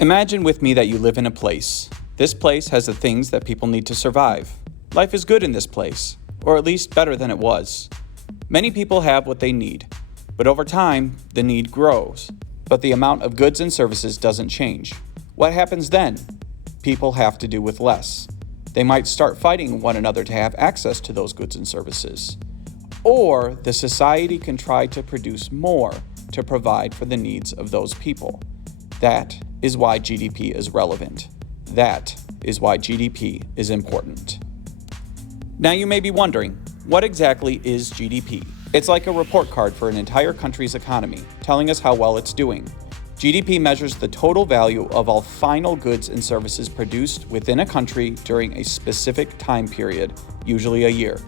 Imagine with me that you live in a place. This place has the things that people need to survive. Life is good in this place, or at least better than it was. Many people have what they need, but over time, the need grows. But the amount of goods and services doesn't change. What happens then? People have to do with less. They might start fighting one another to have access to those goods and services. Or the society can try to produce more to provide for the needs of those people. That is why GDP is relevant. That is why GDP is important. Now you may be wondering, what exactly is GDP? It's like a report card for an entire country's economy, telling us how well it's doing. GDP measures the total value of all final goods and services produced within a country during a specific time period, usually a year.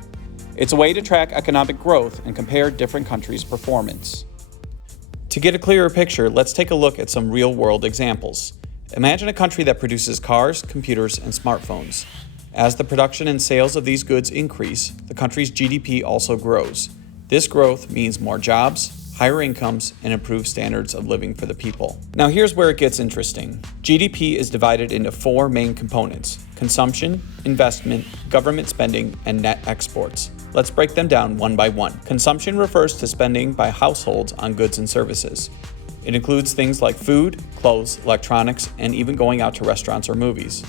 It's a way to track economic growth and compare different countries' performance. To get a clearer picture, let's take a look at some real-world examples. Imagine a country that produces cars, computers, and smartphones. As the production and sales of these goods increase, the country's GDP also grows. This growth means more jobs, higher incomes, and improved standards of living for the people. Now here's where it gets interesting. GDP is divided into four main components: consumption, investment, government spending, and net exports. Let's break them down one by one. Consumption refers to spending by households on goods and services. It includes things like food, clothes, electronics, and even going out to restaurants or movies.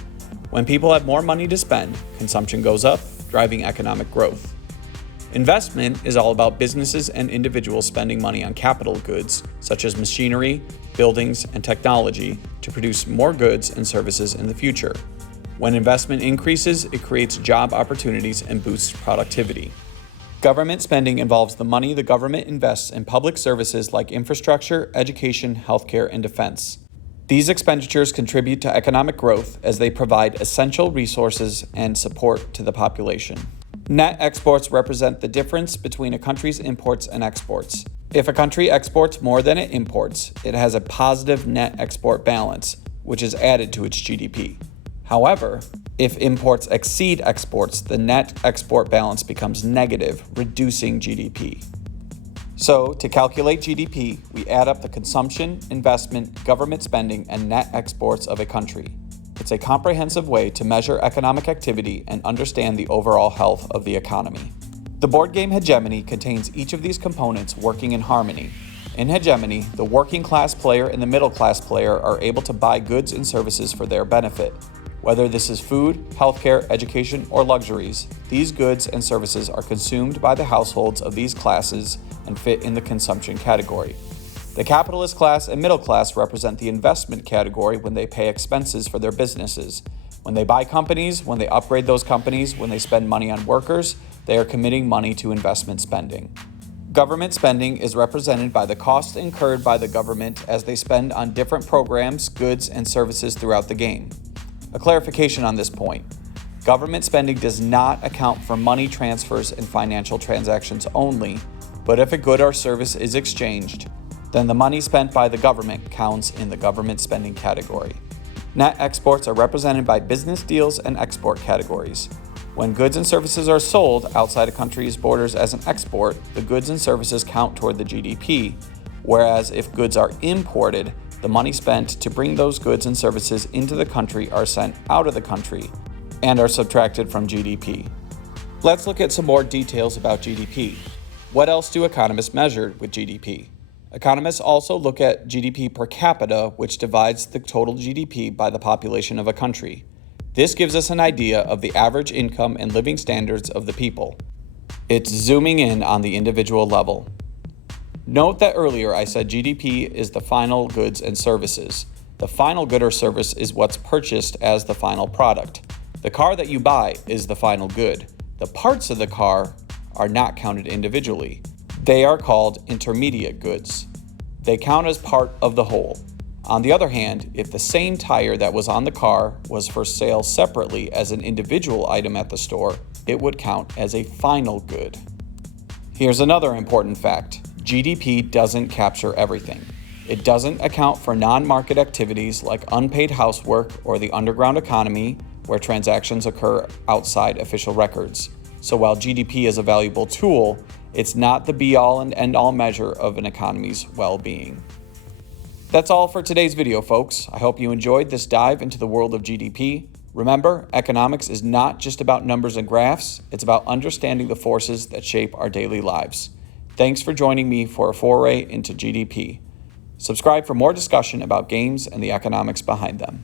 When people have more money to spend, consumption goes up, driving economic growth. Investment is all about businesses and individuals spending money on capital goods, such as machinery, buildings, and technology, to produce more goods and services in the future. When investment increases, it creates job opportunities and boosts productivity. Government spending involves the money the government invests in public services like infrastructure, education, healthcare, and defense. These expenditures contribute to economic growth as they provide essential resources and support to the population. Net exports represent the difference between a country's imports and exports. If a country exports more than it imports, it has a positive net export balance, which is added to its GDP. However, if imports exceed exports, the net export balance becomes negative, reducing GDP. So, to calculate GDP, we add up the consumption, investment, government spending, and net exports of a country. It's a comprehensive way to measure economic activity and understand the overall health of the economy. The board game Hegemony contains each of these components working in harmony. In Hegemony, the working class player and the middle class player are able to buy goods and services for their benefit. Whether this is food, healthcare, education, or luxuries, these goods and services are consumed by the households of these classes and fit in the consumption category. The capitalist class and middle class represent the investment category when they pay expenses for their businesses. When they buy companies, when they upgrade those companies, when they spend money on workers, they are committing money to investment spending. Government spending is represented by the costs incurred by the government as they spend on different programs, goods, and services throughout the game. A clarification on this point. Government spending does not account for money transfers and financial transactions only, but if a good or service is exchanged, then the money spent by the government counts in the government spending category. Net exports are represented by business deals and export categories. When goods and services are sold outside a country's borders as an export, the goods and services count toward the GDP, whereas if goods are imported, the money spent to bring those goods and services into the country are sent out of the country and are subtracted from GDP. Let's look at some more details about GDP. What else do economists measure with GDP? Economists also look at GDP per capita, which divides the total GDP by the population of a country. This gives us an idea of the average income and living standards of the people. It's zooming in on the individual level. Note that earlier I said GDP is the final goods and services. The final good or service is what's purchased as the final product. The car that you buy is the final good. The parts of the car are not counted individually. They are called intermediate goods. They count as part of the whole. On the other hand, if the same tire that was on the car was for sale separately as an individual item at the store, it would count as a final good. Here's another important fact. GDP doesn't capture everything. It doesn't account for non-market activities like unpaid housework or the underground economy, where transactions occur outside official records. So while GDP is a valuable tool, it's not the be-all and end-all measure of an economy's well-being. That's all for today's video, folks. I hope you enjoyed this dive into the world of GDP. Remember, economics is not just about numbers and graphs, it's about understanding the forces that shape our daily lives. Thanks for joining me for a foray into GDP. Subscribe for more discussion about games and the economics behind them.